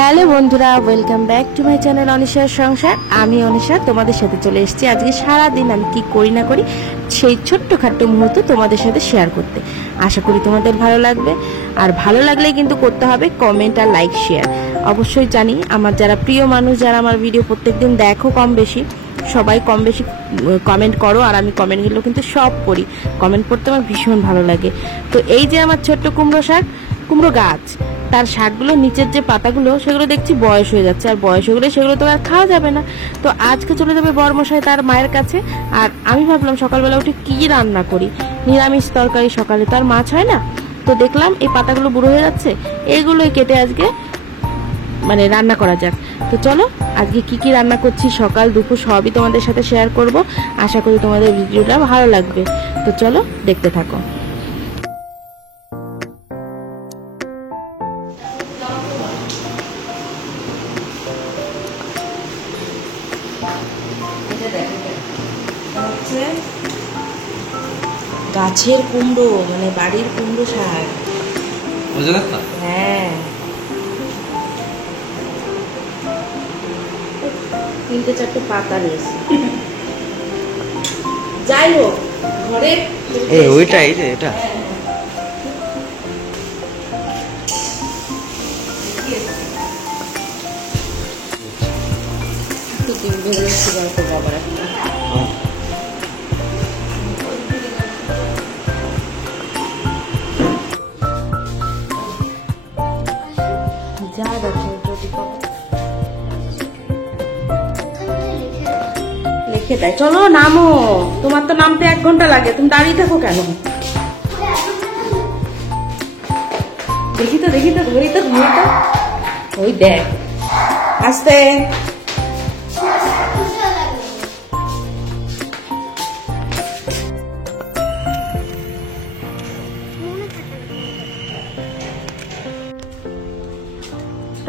Hello বন্ধুরা, welcome back to my channel অনিশার সংসার। আমি অনিশা তোমাদের সাথে চলে এসেছি আজকে সারাদিন আমি কি করি না করি সেই ছোট্টখাট্ট মুহূর্ত তোমাদের সাথে শেয়ার করতে। আশা করি তোমাদের ভালো লাগবে, আর ভালো লাগলে কিন্তু করতে হবে কমেন্ট আর লাইক শেয়ার। অবশ্যই জানি আমার যারা প্রিয় মানুষ, যারা আমার ভিডিও প্রত্যেকদিন দেখো কম বেশি, সবাই কম বেশি কমেন্ট করো, আর আমি কমেন্টগুলো কিন্তু সব পড়ি। কমেন্ট পড়তে আমার ভীষণ ভালো লাগে। তো এই যে আমার ছোট্ট কুমড়ো গাছ, তার শাকগুলো নিচের যে পাতাগুলো সেগুলো দেখছি বয়স হয়ে যাচ্ছে, আর বয়স হয়ে গেলে সেগুলো তো আর খাওয়া যাবে না। তো আজকে চলে যাবে বড়মশাই তার মায়ের কাছে, আর আমি ভাবলাম সকালবেলা উঠে কি রান্না করি, নিরামিষ তরকারি, সকালে তো আর মাছ হয় না। তো দেখলাম এই পাতাগুলো বুড়ো হয়ে যাচ্ছে, এইগুলোই কেটে আজকে মানে রান্না করা যাক। তো চলো আজকে কি কি রান্না করছি সকাল দুপুর সবই তোমাদের সাথে শেয়ার করব। আশা করি তোমাদের ভিডিওটা ভালো লাগবে। তো চলো দেখতে থাকো। গাছের কুমড়ো, মানে বাড়ির কুমড়ো শাক। হ্যাঁ, তিনটে চারটে পাতা রয়েছে। যাই হোক, ঘরে ওইটাই যে এটা যা দেখো লিখে দেয়। চলো নামো, তোমার তো নামতে 1 ঘন্টা লাগে, তুমি দাঁড়িয়ে থাকো কেন? দেখি তো ধরি তো ওই দেখ, আস্তে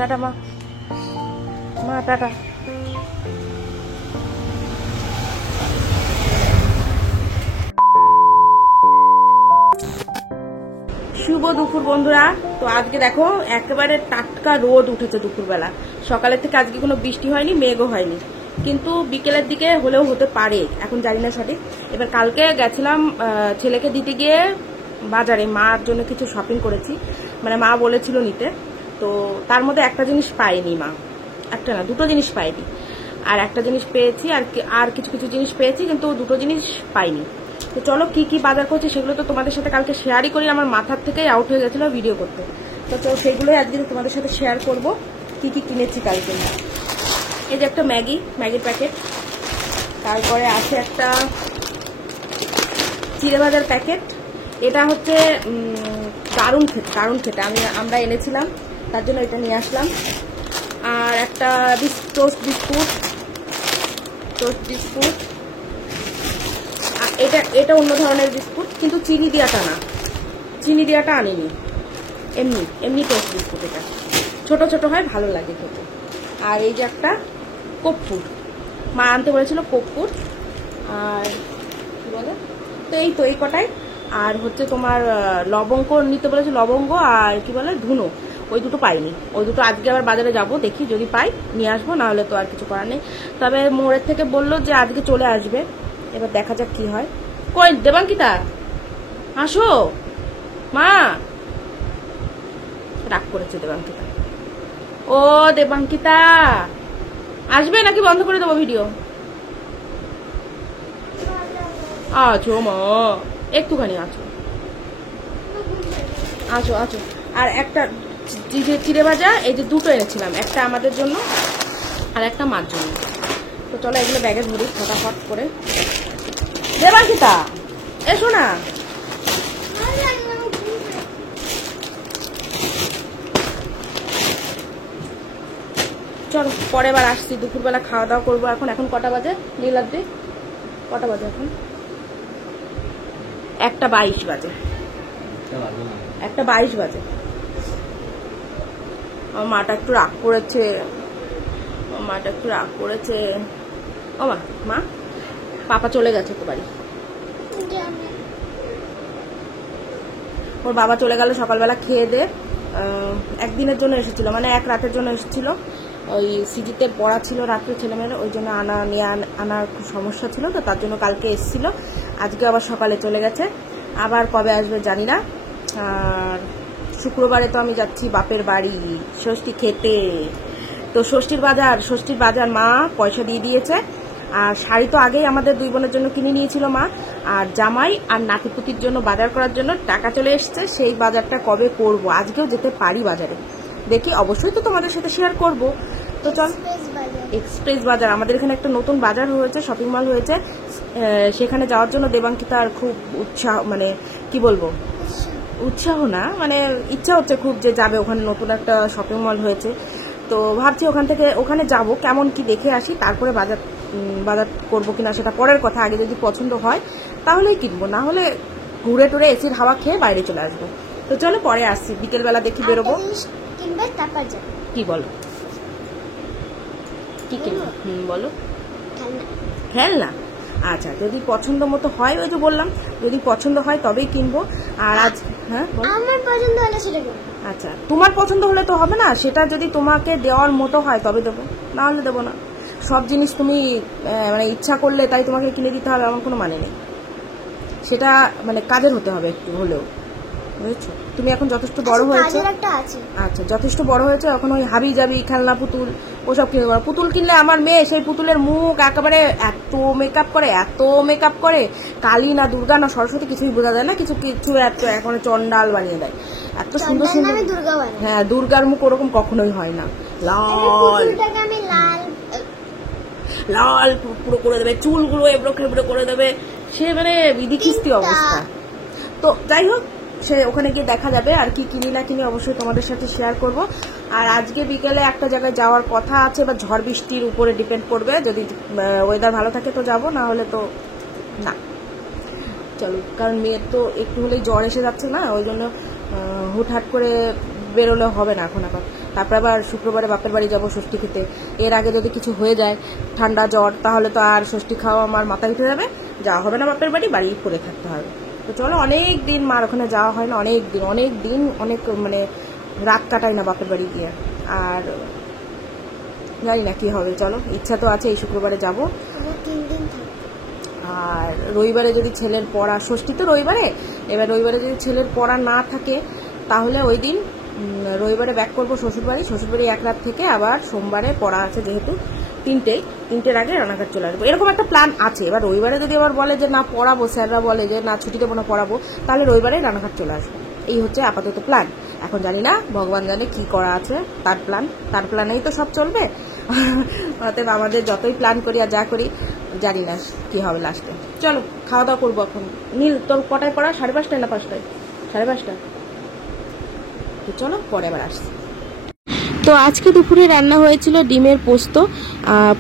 টাটা মা টাটা। শুভ দুপুর বন্ধুরা। তো আজকে দেখো একেবারে টাটকা রোদ উঠেছে দুপুরবেলা। সকালের থেকে আজকে কোনো বৃষ্টি হয়নি, মেঘও হয়নি, কিন্তু বিকেলের দিকে হলেও হতে পারে, এখন জানি না সঠিক। এবার কালকে গেছিলাম ছেলেকে দিতে গিয়ে বাজারে, মার জন্য কিছু শপিং করেছি, মানে মা বলেছিল নিতে। তো তার মধ্যে একটা জিনিস পাইনি মা, একটা না 2টো জিনিস পাইনি, আর একটা জিনিস পেয়েছি, আর কিছু কিছু জিনিস পেয়েছি, কিন্তু 2টো জিনিস পাইনি। তো চলো কি কি বাজার করছি সেগুলো তো তোমাদের সাথে কালকে শেয়ারই করি, আমার মাথার থেকেই আউট হয়ে গেছিলো ভিডিও করতে। তো চলো সেগুলোই আজকে তোমাদের সাথে শেয়ার করব কি কি কিনেছি কালকে। এই যে একটা ম্যাগির প্যাকেট, তারপরে আছে একটা চিড়ে ভাজার প্যাকেট। এটা হচ্ছে দারুণ খেতে আমরা এনেছিলাম, তার জন্য এটা নিয়ে আসলাম। আর একটা টোস্ট বিস্কুট। এটা অন্য ধরনের বিস্কুট, কিন্তু চিনি দিয়াটা আনিনি, এমনি টোস্ট বিস্কুট। এটা ছোট ছোট হয়, ভালো লাগে খেতে। আর এই যে একটা কর্পূর, মা আনতে বলেছিল কর্পূর, আর কি বলে, তো এই কটাই। আর হচ্ছে তোমার লবঙ্গ নিতে বলেছে, লবঙ্গ আর কি বলে ধুনো, ওই 2টো পাইনি। ওই 2টো আজকে আবার বাজারে যাব, দেখি যদি পাই নিয়ে আসবো, না হলে তো আর কিছু করার নেই। তবে মোড়ের থেকে বললো যে আজকে চলে আসবে, এবার দেখা যাক কি হয়। কই দেবাঙ্কিতা, আসো মা। রাগ করেছে দেবাঙ্কিতা। ও দেবাঙ্কিতা, আসবে নাকি বন্ধ করে দেবো ভিডিও? আছো মা, একটুখানি আছো। আর একটা চিড়ে ভাজা, এই যে 2টো এনেছিলাম, একটা আমাদের জন্য আর একটা মার জন্য। তো চলো এগুলো ব্যাগে ধরি ফটাফট করে। দেবাঙ্কিতা এসো না, চলো পরে বার আসছি, দুপুরবেলা খাওয়া দাওয়া করবো। এখন কটা বাজে নীলাদ্রি, কটা বাজে এখন? 1:22 বাজে। আমার মাটা একটু রাগ করেছে। ও মা পাপা চলে গেছে তো বাড়ি, ওর বাবা চলে গেল সকালবেলা খেয়ে দে, একদিনের জন্য এসেছিল, মানে এক রাতের জন্য এসেছিল। ওই সিজিতে পড়া ছিল রাত্রে ছেলেমেয়েরা, ওই জন্য আনার খুব সমস্যা ছিল, তো তার জন্য কালকে এসেছিল। আজকে আবার সকালে চলে গেছে, আবার কবে আসবে জানি না। আর শুক্রবারে তো আমি যাচ্ছি বাপের বাড়ি ষষ্ঠী খেতে। তো ষষ্ঠীর বাজার মা পয়সা দিয়ে দিয়েছে। আর শাড়ি তো আগেই আমাদের দুই বোনের জন্য কিনে নিয়েছিল মা, আর জামাই আর নাতিপুতির জন্য বাজার করার জন্য টাকা চলে এসছে। সেই বাজারটা কবে করব, আজকেও যেতে পারি বাজারে, দেখি অবশ্যই তো তোমাদের সাথে শেয়ার করব। তো চল, এক্সপ্রেস বাজার আমাদের এখানে একটা নতুন বাজার হয়েছে, শপিং মল হয়েছে, সেখানে যাওয়ার জন্য দেবাঙ্কিতার খুব উৎসাহ, মানে কি বলবো, উৎসাহ না, মানে ইচ্ছা হচ্ছে খুব যে যাবে, ওখানে নতুন একটা শপিং মল হয়েছে। তো ভাবছি ওখানে যাব, কেমন কি দেখে আসি, তারপরে বাজার করবো কিনা সেটা পরের কথা। আগে যদি পছন্দ হয় তাহলেই কিনবো, না হলে ঘুরে টুরে এসির হাওয়া খেয়ে বাইরে চলে আসবো। তো চলো পরে আসছি, বিকেলবেলা দেখি বেরোবো। কি বলো, কি কিনবো? বলো। খেলনা? আচ্ছা, যদি পছন্দ মতো হয়, ওই যে বললাম যদি পছন্দ হয় তবেই কিনবো। আর আজ হ্যাঁ আমার পছন্দ হলে সেটা কিনবো। আচ্ছা, তোমার পছন্দ হলে তো হবে না, সেটা যদি তোমাকে দেওয়ার মতো হয় তবে দেবো, না হলে দেবো না। সব জিনিস তুমি মানে ইচ্ছা করলে তাই তোমাকে কিনে দিতে হবে এমন কোনো মানে নেই, সেটা মানে কাজের হতে হবে একটু হলেও, বুঝেছো? তুমি এখন যথেষ্ট বড় হয়েছো। আচ্ছা, যথেষ্ট বড় হয়েছে, এখন ওই হাবি জাবি খেলনা পুতুল ওসব কিনে দেবো। পুতুল কিনলে আমার মেয়ে সেই পুতুলের মুখ একেবারে এত মেকআপ করে, কালী না দুর্গা না সরস্বতী কিছুই বোঝা যায় না, কিছু এত এখন চন্ডাল বানিয়ে দেয়, এত সুন্দর সুন্দর। হ্যাঁ, দুর্গার মুখ ওরকম কখনোই হয় না, লাল পুরো করে দেবে, চুলগুলো এবড়ো খেবড়ো করে দেবে, সে মানে বিধি খিস্তি অবস্থা। তো যাই হোক, সে ওখানে গিয়ে দেখা যাবে, আর কি কিনি না কিনি অবশ্যই তোমাদের সাথে শেয়ার করব। আর আজকে বিকেলে একটা জায়গায় যাওয়ার কথা আছে, বা ঝড় বৃষ্টির উপরে ডিপেন্ড করবে, যদি ওয়েদার ভালো থাকে তো যাব, না হলে তো না। চলো, কারণ মেয়ের তো একটু হলেই জ্বর এসে যাচ্ছে না, ওই জন্য হুটহাট করে বেরোলে হবে না এখন আবার। তারপরে আবার শুক্রবারে বাপের বাড়ি যাবো ষষ্ঠী খেতে, এর আগে যদি কিছু হয়ে যায় ঠান্ডা জ্বর, তাহলে তো আর ষষ্ঠী খাওয়া আমার মাথায় উঠে যাবে, যাওয়া হবে না বাপের বাড়ি, বাড়ি পড়ে থাকতে হবে। তো চলো, অনেক দিন মার ওখানে যাওয়া হয় না, অনেক মানে রাত কাটাই না বাপের বাড়ি গিয়ে, আর জানি না কি হবে। চলো, ইচ্ছা তো আছে এই শুক্রবারে যাব। আর রবিবারে যদি ছেলের পড়া, ষষ্ঠী তো রবিবারে, এবার রবিবারে যদি ছেলের পড়া না থাকে তাহলে ওই দিন রবিবারে ব্যাক করবো শ্বশুরবাড়ি এক রাত থেকে, আবার সোমবারে পড়া আছে যেহেতু তিনটের আগে রানাঘাট চলে আসবো, এরকম একটা প্ল্যান আছে। এবার রবিবারে যদি আবার বলে যে না পড়াবো, স্যাররা বলে যে না ছুটি দেবো না পড়াবো, তাহলে রবিবারে রানাঘাট চলে আসবো। এই হচ্ছে আপাতত প্ল্যান। এখন জানি না, ভগবান জানে কি করা আছে, তার প্ল্যানেই তো সব চলবে। অতএব আমাদের যতই প্ল্যান করি আর যা করি, জানি না কি হবে লাস্টে। চলো, খাওয়া দাওয়া করবো এখন। নীল, তোর কটায় পড়া? 5:30 না 5টায়? 5:30। তো চলো, পরে আবার আসছি। তো আজকে দুপুরে রান্না হয়েছিল ডিমের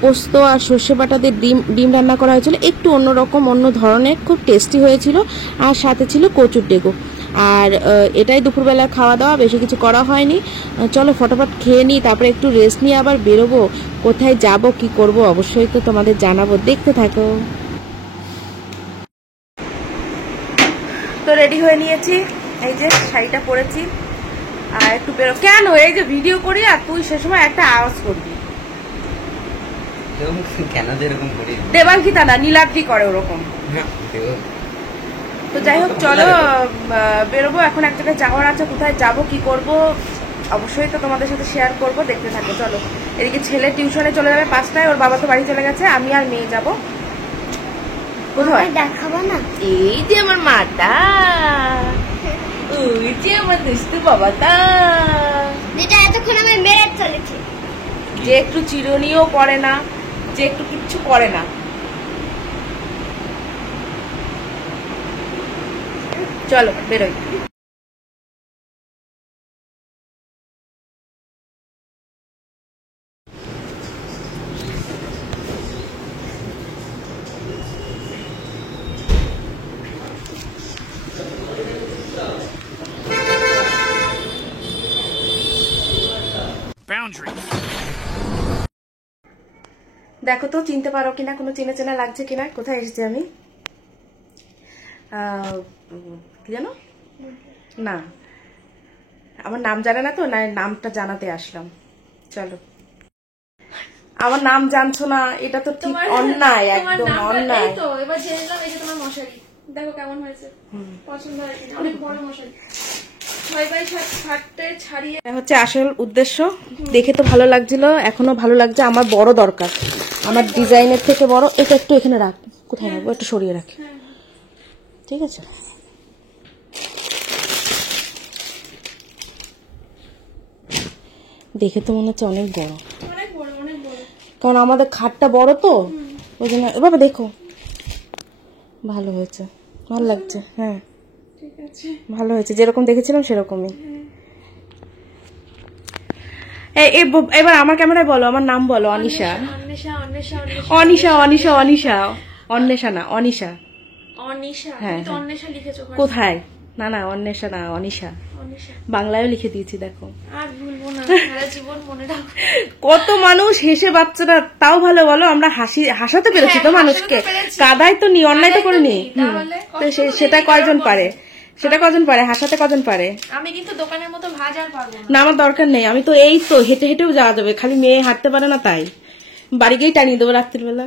পোস্ত আর সর্ষে বাটা দিয়ে ডিম রান্না করা হয়েছিল, একটু অন্যরকম, অন্য ধরনের, খুব টেস্টি হয়েছিল। আর সাথে ছিল কচুর ডেগো। আর এটাই দুপুরবেলা খাওয়া দাওয়া, বেশি কিছু করা হয়নি। চলো ফটাফট খেয়ে নিই, তারপরে একটু রেস্ট নিয়ে আবার বেরোবো। কোথায় যাব, কি করব অবশ্যই তো তোমাদের জানাবো, দেখতে থাকো। তো রেডি হয়ে নিয়েছি, এই যে শাড়িটা পরেছি, আর একটু বেরো। কেন এই যে ভিডিও করি আর তুই সে সময় একটা আওয়াজ করবি? কেন যেরকম করি? দেবাঙ্কিতা না, নীলাদ্রি করে ওরকম। তো যাই হোক, চলো বেরোবো এখন, এক জায়গায় যাওয়ার আছে। কোথায় যাব, কি করব অবশ্যই তো তোমাদের সাথে শেয়ার করব, দেখতে থাকো। চলো, এদিকে ছেলে টিউশনে চলে যাবে 5টায়, ওর বাবা তো বাড়ি চলে গেছে, আমি আর মেয়ে যাব। কোথায় দেখাবো না? এই যে আমার মাটা, ওই যে আমার দুষ্টু বাবাটা, যেটা এতক্ষণ আমি মেরে চলেছি, যে একটু চিরুনিও করে না, যে একটু কিচ্ছু করে না। চলো বেরোই। দেখো তো চিনতে পারো কিনা, কোনো চেনা চেনা লাগছে কিনা। কোথায় এসেছি আমি? কি জানো না, আমার নাম জানে না তো, না নামটা জানাতে আসলাম। চলো, আমার নাম জানছো না, এটা তো ঠিক অন্যায়, একদম অন্যায়। তো এবার জেনে নিলাম, এই যে তোমার মশারি দেখো কেমন হয়েছে, পছন্দ হয়েছে, অনেক বড় মশারি। ছাড়িয়ে হচ্ছে আসল উদ্দেশ্য। দেখে তো ভালো লাগছিল, এখনো ভালো লাগছে। আমার বড় দরকার, আমার ডিজাইনের থেকে বড়। এটা একটু এখানে রাখ, কোথায় রাখবো একটু সরিয়ে রাখ, ঠিক আছে? দেখে তো মনে হচ্ছে অনেক বড়, অনেক বড়, অনেক বড়। কারণ আমাদের খাটটা বড় তো, ওই জন্য। এবার দেখো, ভালো হয়েছে, ভালো লাগছে। হ্যাঁ ঠিক আছে, ভালো হয়েছে, যেরকম দেখেছিলাম সেরকমই। এবার আমার ক্যামেরায় বলো, আমার নাম বলো। অনিশা, অন্বেষা, অন্বেষা, অনিশা, অনিশা, অনিশা, অন্বেষা না, অনিশা। অনিশা। হ্যাঁ, তুমি তো অন্বেষা লিখেছো ওখানে। কোথায়? না না, অন্বেষা না, অনিশা। অনিশা বাংলায়ও লিখে দিয়েছি, দেখো। আর ভুলবো না, সারা জীবন মনে রাখবো। কত মানুষ হেসে, বাচ্চারা তাও ভালো, বলো আমরা হাসাতে পেরেছি তো মানুষকে, কাদাই তো নি, অন্যায় তো করিনি। তো সেটা কয়জন পারে, সেটা কজন পারে, হাসাতে কজন পারে? আমি কিন্তু দোকানের মতো ভাজ আর পারবো না। না, আমার দরকার নেই, আমি তো এই তো হেঁটে হেঁটেও যাওয়া যাবে, খালি মেয়ে হাঁটতে পারে না তাই বাড়ি গিয়েই টানিয়ে দেবো রাত্রির বেলা।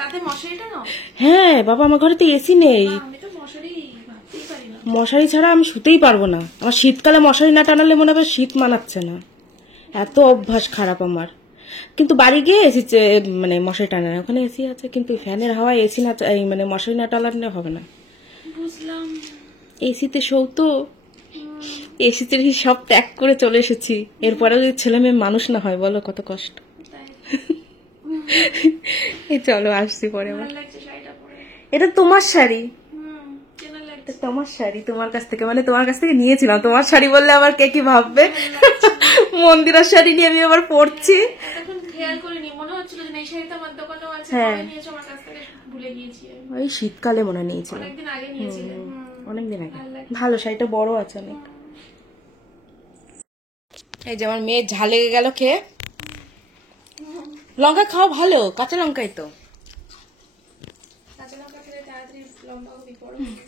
রাতে মশারিটা নাও। হ্যাঁ বাবা, আমার ঘরে তো এসি নেই, আমি তো মশারি ভাবতেই পারি না। মশারি ছাড়া আমি শুতেই পারবো না। আমার শীতকালে মশারি না টানালে মনে হবে শীত মানাচ্ছে না, এত অভ্যাস খারাপ আমার। কিন্তু বাড়ি গিয়ে এসি মানে মশারি টানা, ওখানে এসি আছে, কিন্তু ফ্যানের হাওয়ায় এসি না, মানে মশারি না টানালে হবে না। বুঝলাম। এসিতে শৌ তো, এসিতে সব ত্যাগ করে চলে এসেছি, এরপরে যদি ছেলে মেয়ে মানুষ না হয়, বলো কত কষ্ট। এই চলো, আসছি পরে আবার। ভালো লাগছে শাড়িটা পরে। এটা তোমার শাড়ি, কেনা লাগছে। এটা তোমার শাড়ি, তোমার কাছ থেকে, মানে তোমার কাছ থেকে নিয়েছিলাম। তোমার শাড়ি বললে আবার কে কি ভাববে? মন্দিরের শাড়ি নিয়ে আমি আবার পরছি। এতক্ষণ খেয়াল করিনি, মনে হচ্ছিল যে এই শাড়িটা আমার দোকানেও আছে, হ্যাঁ। কবে নিয়েছো আমার কাছ থেকে ভুলে গিয়েছি আমি। ওই শীতকালে মনে হয় নিয়েছিলাম, অনেকদিন আগে নিয়েছিলে। অনেকদিন আগে। ভালো, শাড়িটা বড় আছে অনেক। এই যে আমার মেয়ে ঝাল লেগে গেল খেয়ে। লঙ্কা খাওয়া ভালো, কাঁচা লঙ্কাই তো। কাঁচা লঙ্কা খেলে তাড়াতাড়ি লম্বা হবি, বড় হবি।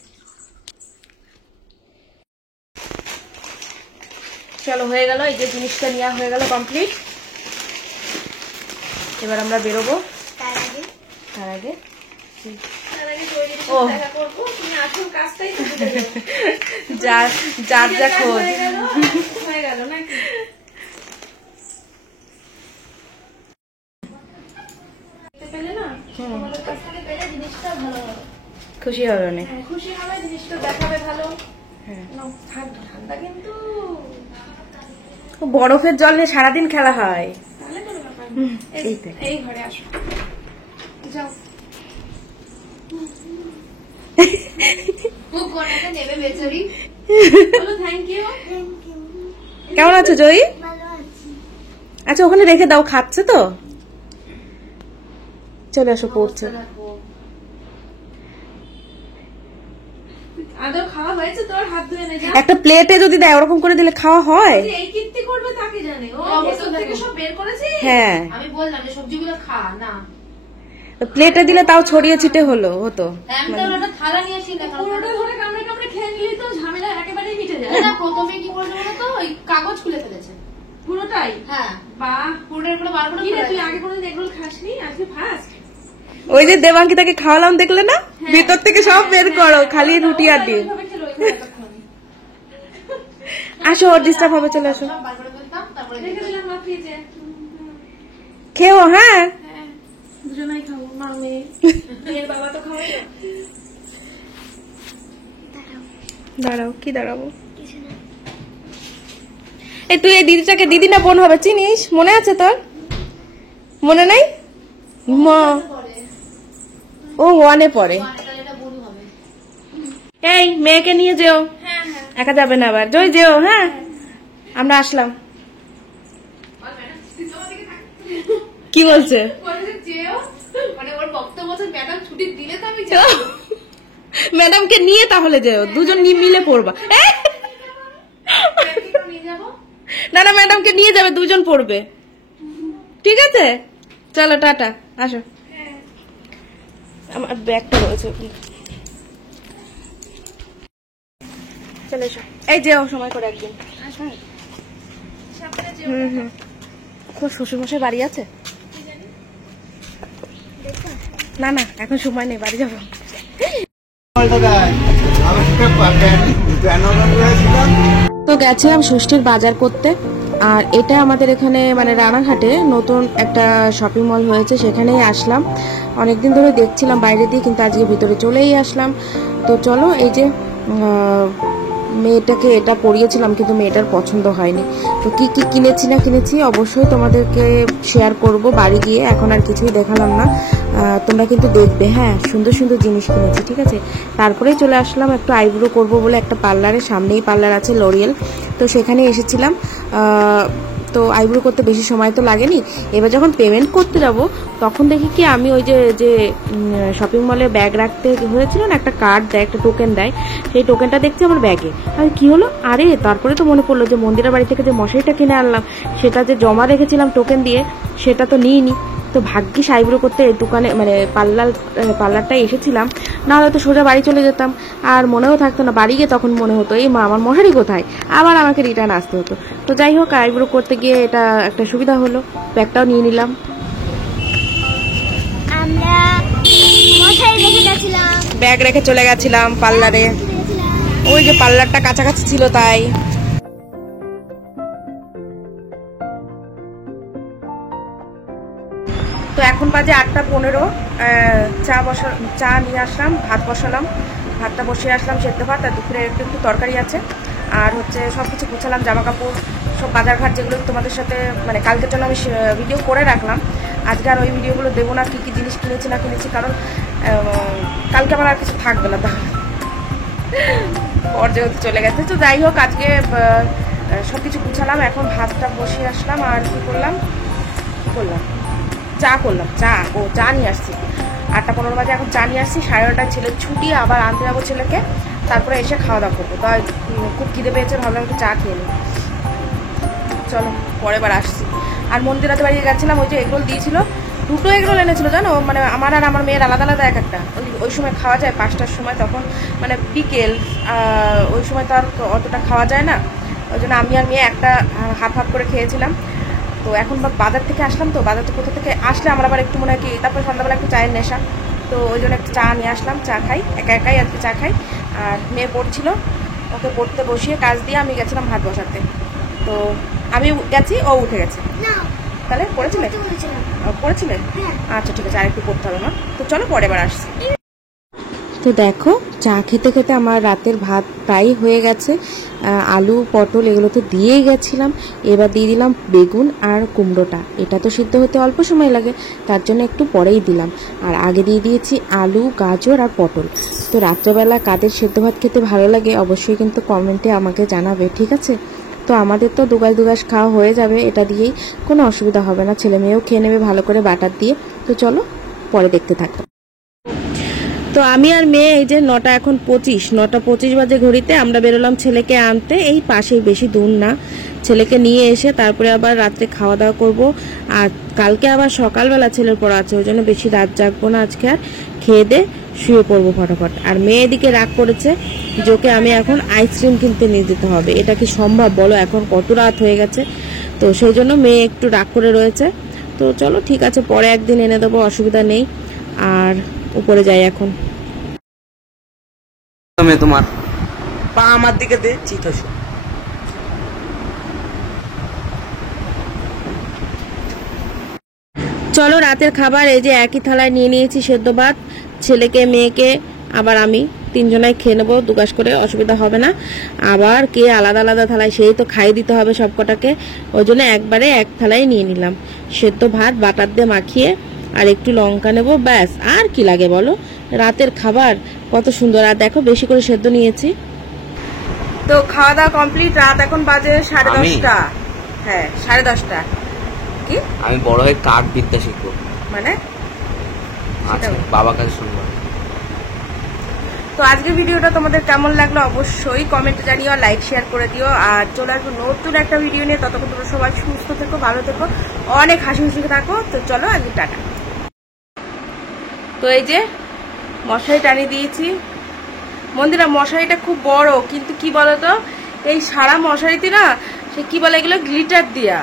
চলো, হয়ে গেল, এই যে জিনিসটা নেওয়া হয়ে গেল কমপ্লিট। এবার আমরা বেরোবো। তার আগে তার আগে তার আগে তৈরির সাথে দেখা করবো, তুমি আসল কাজটাই করতে দেবে। যার যার যা খোঁজ হয়ে গেল নাকি? পেলে না, তোমাদের কাছ থেকে পেলে জিনিসটা ভালো হবে। খুশি হবে অনেক। হ্যাঁ, খুশি হবে, জিনিসটা দেখাবে ভালো। হ্যাঁ, নাও, ঠান্ডা কিন্তু। বরফের জল নিয়ে সারাদিন খেলা হয়। তাহলে কোনো ব্যাপার না। এই তো। এই ঘরে আসো, যাও। ও কোনটা নেবে বেচারি? বলো থ্যাংক ইউ। কেমন আছো জয়ী? ভালো আছি। আচ্ছা, ওখানে রেখে দাও, খাচ্ছে তো। চলে আসো, পড়ছে। আদর খাওয়া হয়েছে তোর? হাত ধুয়ে নে, যা। একটা প্লেটে যদি দেয়, ওরকম করে দিলে খাওয়া হয়? যে এই কীর্তি করবে তাকে জানে। ও ভেতর থেকে সব বের করেছে। হ্যাঁ, আমি বললাম যে সবজিগুলো খা না। প্লেটে দিলে তাও ছড়িয়ে ছিটে হতো। ওটা থালা নিয়ে আসি, দেখা পুরোটা ধরে কামড়ে কামড়ে খেয়ে নিলি তো ঝামেলা একেবারেই মিটে যায়। না, প্রথমে কি করলো বলো তো, ওই কাগজ খুলে ফেলেছে পুরোটাই। হ্যাঁ, বাহ, পুরোটার পুরো বার করে। কি রে, তুই আগে কোনোদিন এগরোল খাসনি, আজকে ফার্স্ট? ওই যে দেবাঙ্কিতাকে খাওয়ালাম, দেখলে না? ভিতর থেকে সব বের করো, খালি রুটি আর ডিম। ওইভাবে খেলো, ওইভাবে এতক্ষণ। আসো, ডিস্টার্ব হবে, চলে আসো। সব বার করে ফেলতাম, তারপরে রেখে দিলাম মা ফ্রিজে। খেও। হ্যাঁ, হ্যাঁ, দুজনেই খাবো, মা মেয়ে। মেয়ের বাবা তো খাওয়াই না। দাঁড়াও, কি দাঁড়াবো? এই তুই এই দিদিটাকে, দিদি না বোন হবে, চিনিস? মনে আছে তোর? মনে নাই? মা, ও ওয়ানে পড়ে। এই মেয়েকে নিয়ে যেও, হ্যাঁ হ্যাঁ, একা যাবে না আবার। জয় যেও। হ্যাঁ, আমরা আসলাম। কি বলছে? মানে ওর বক্তব্য ম্যাডাম ছুটি দিলে তো আমি ম্যাডামকে নিয়ে তাহলে যেও, দুজন মিলে পড়বা। নিয়ে যাবো। না না, ম্যাডামকে নিয়ে যাবে, দুজন পড়বে, ঠিক আছে? চলো, টাটা, আসো। আমার ব্যাগটা রয়েছে ওখানে। চলে এসো, এই যেও সময় করে একদিন। শ্বশুর মশাই বাড়ি আছে? না না, এখন সময় নেই, বাড়ি যাবো। তো গেছিলাম ষষ্ঠীর বাজার করতে। আর এটা আমাদের এখানে মানে রানাঘাটে নতুন একটা শপিং মল হয়েছে, সেখানেই আসলাম। অনেকদিন ধরে দেখছিলাম বাইরে দিয়ে, কিন্তু আজকে ভিতরে চলেই আসলাম। তো চলো, এই যে মেয়েটাকে এটা পরিয়েছিলাম, কিন্তু মেয়েটার পছন্দ হয়নি। তো কি কি কিনেছি না কিনেছি অবশ্যই তোমাদেরকে শেয়ার করব বাড়ি গিয়ে। এখন আর কিছুই দেখালাম না, তোমরা কিন্তু দেখবে। হ্যাঁ, সুন্দর সুন্দর জিনিস কিনেছি, ঠিক আছে। তারপরেই চলে আসলাম একটু আইব্রো করব বলে একটা পার্লারে, সামনেই পার্লার আছে লরিয়েল, তো সেখানে এসেছিলাম। তো আইব্রো করতে বেশি সময় তো লাগেনি। এবার যখন পেমেন্ট করতে যাব তখন দেখি কি আমি ওই যে শপিং মলে ব্যাগ রাখতে হয়েছিল না, একটা কার্ড দেয়, একটা টোকেন দেয়, সেই টোকেনটা দেখছি আমার ব্যাগে। আর কি হলো, আরে তারপরে তো মনে পড়লো যে মন্দিরের বাড়ি থেকে যে মশারিটা কিনে আনলাম, সেটা যে জমা রেখেছিলাম টোকেন দিয়ে, সেটা তো নিইনি। তো ভাগ্যিস আইব্রো করতে দোকানে মানে পার্লারটায় এসেছিলাম, না হলে তো সোজা বাড়ি চলে যেতাম, আর মনেও থাকতো না। বাড়ি গিয়ে তখন মনে হতো এই মা আমার মশারি কোথায়, আবার আমাকে রিটার্ন আসতে হতো। তো যাই হোক, আইব্রো করতে গিয়ে এটা একটা সুবিধা হলো, ব্যাগটাও নিয়ে নিলাম। আমরা মশারি রেখে গেছিলাম, ব্যাগ রেখে চলে গেছিলাম পার্লারে, ওই যে পার্লারটা কাছাকাছি ছিল তাই। তো এখন বাজে 8:15। চা নিয়ে আসলাম, ভাত বসালাম, ভাতটা বসিয়ে আসলাম, সেদ্ধ ভাত। আর দুপুরে একটু একটু তরকারি আছে। আর হচ্ছে সব কিছু গুছালাম, জামা কাপড় সব বাজারঘাট, যেগুলো তোমাদের সাথে মানে কালকের জন্য আমি ভিডিও করে রাখলাম। আজকে আর ওই ভিডিওগুলো দেবো না, কী কী জিনিস কিনেছি না কিনেছি, কারণ কালকে আমার আর কিছু থাকবে না, তাহলে ওর যেহেতু চলে গেছে। তো যাই হোক, আজকে সব কিছু গুছালাম, এখন ভাতটা বসিয়ে আসলাম। আর কী করলাম চা করলাম, চা নিয়ে আসছি। 8:15 বাজে, এখন চা নিয়ে আসছি। 9:30টায় ছেলের ছুটি, আবার আনতে যাবো ছেলেকে, তারপরে এসে খাওয়া দাওয়া করবো। তাই খুব খিদে পেয়েছে, ভাবলাম একটু চা খেয়ে নিই। চলো, পরের বার আসছি। আর মন্দিরাতে বাড়ি গেছিলাম, ওই যে এগরোল দিয়েছিল, 2টো এগরোল এনেছিল জানো, মানে আমার আর আমার মেয়ের আলাদা আলাদা একটা। ওই সময় খাওয়া যায় 5টার সময়, তখন মানে বিকেল, ওই সময় তো আর অতটা খাওয়া যায় না, ওই জন্য আমি আর মেয়ে একটা হাফ করে খেয়েছিলাম। তো এখন বাজার থেকে আসলাম, তো বাজার থেকে কোথা থেকে আসলে আমার আবার একটু মনে হয় কি, তারপরে সন্ধ্যাবেলা একটু চায়ের নেশা, তো ওই জন্য একটু চা নিয়ে আসলাম, চা খাই, একাই আর কি চা খাই। আর মেয়ে পড়ছিল, ওকে পড়তে বসিয়ে কাজ দিয়ে আমি গেছিলাম ভাত বসাতে। তো আমি গেছি, ও উঠে গেছে। তাহলে পড়েছিলে? আচ্ছা ঠিক আছে, আর একটু পড়তে হবে না। তো চলো, পরের বার আসছি। তো দেখো, চা খেতে খেতে আমার রাতের ভাত প্রায় হয়ে গেছে। আলু পটল এগুলো তো দিয়েই গেছিলাম, এবার দিয়ে দিলাম বেগুন আর কুমড়োটা। এটা তো সিদ্ধ হতে অল্প সময় লাগে, তার জন্য একটু পরেই দিলাম। আর আগে দিয়ে দিয়েছি আলু, গাজর আর পটল। তো রাত্রেবেলা কাদের সেদ্ধ ভাত খেতে ভালো লাগে অবশ্যই কিন্তু কমেন্টে আমাকে জানাবে, ঠিক আছে। তো আমাদের তো দুগাস খাওয়া হয়ে যাবে, এটা দিয়েই কোনো অসুবিধা হবে না, ছেলে মেয়েও খেয়ে নেবে ভালো করে বাটার দিয়ে। তো চলো, পরে দেখতে থাকো। তো আমি আর মেয়ে এই যে 9:25 বাজে ঘড়িতে আমরা বেরোলাম ছেলেকে আনতে, এই পাশেই, বেশি দূর না। ছেলেকে নিয়ে এসে তারপরে আবার রাত্রে খাওয়া দাওয়া করব। আর কালকে আবার সকালবেলা ছেলের পড়া আছে, ওই জন্য বেশি রাত জাগবো না আজকে, আর খেয়ে দে শুয়ে পড়বো ফটাফট। আর মেয়ে এদিকে রাগ করেছে যে ওকে আমি এখন আইসক্রিম কিনতে নিয়ে যেতে হবে। এটা কি সম্ভব বলো, এখন কত রাত হয়ে গেছে। তো সেই জন্য মেয়ে একটু রাগ করে রয়েছে। তো চলো ঠিক আছে, পরে একদিন এনে দেবো, অসুবিধা নেই। আর উপরে যাই এখন। তোমার পা আমার দিকে দে, চিত হয়েছে। চলো, রাতের খাবার এই যে একই থালায় নিয়ে নিয়েছি, সেদ্ধ ভাত, ছেলেকে মেয়েকে আবার আমি, 3 জনাই খেয়ে নেবো দুগাস করে, অসুবিধা হবে না। আবার কে আলাদা আলাদা থালায়, সেই তো খাইয়ে দিতে হবে সব কটাকে, ওই জন্য একবারে এক থালায় নিয়ে নিলাম। সেদ্ধ ভাত বাটার দিয়ে মাখিয়ে আর একটু লঙ্কা নেবো, ব্যাস। আর কি লাগে বলো, রাতের খাবার কত সুন্দর। আর দেখো, বেশি করে সেদ্ধ নিয়েছি। তো খাওয়া দাওয়া কমপ্লিট, রাত এখন বাজে 10:30। হ্যাঁ, 10:30। কি আমি বড় হয়ে কাক বিদ্যা শিখবো, মানে আচ্ছা বাবা কাছে শুনবো। তো আজকের ভিডিওটা তোমাদের কেমন লাগলো অবশ্যই কমেন্টে জানিও, লাইক শেয়ার করে দিও। আর চলে আসবো নতুন একটা ভিডিও নিয়ে, ততক্ষণ তোমরা সবাই সুস্থ থেকো, ভালো থেকো, অনেক হাসি খুশি থাকো। তো চলো, আজকে টাটা। তো এই যে মশারি টানিয়ে দিয়েছি। মন্দিরা, মশারিটা খুব বড়, কিন্তু কি বলতো, এই সারা মশারিতে না সে কি বলে এগুলো গ্লিটার দিয়া।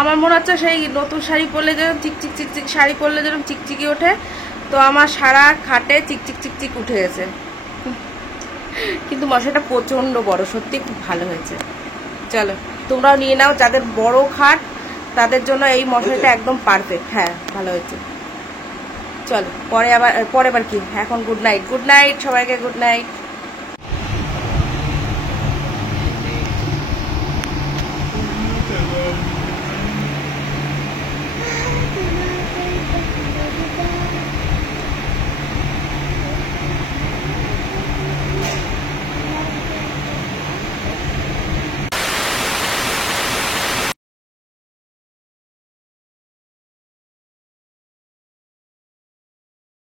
আমার মনে হচ্ছে সেই নতুন শাড়ি পরলে যেরকম চিকচিক চিকচিক শাড়ি পরলে যেরকম চিকচিকি ওঠে, তো আমার সারা খাটে চিকচিক চিকচিক উঠে গেছে। কিন্তু মশারিটা প্রচন্ড বড়, সত্যি খুব ভালো হয়েছে। চলো তোমরাও নিয়ে নাও, যাদের বড় খাট তাদের জন্য এই মশারিটা একদম পারফেক্ট। হ্যাঁ ভালো হয়েছে। চলো পরে আবার কি, এখন গুড নাইট, গুড নাইট সবাইকে, গুড নাইট।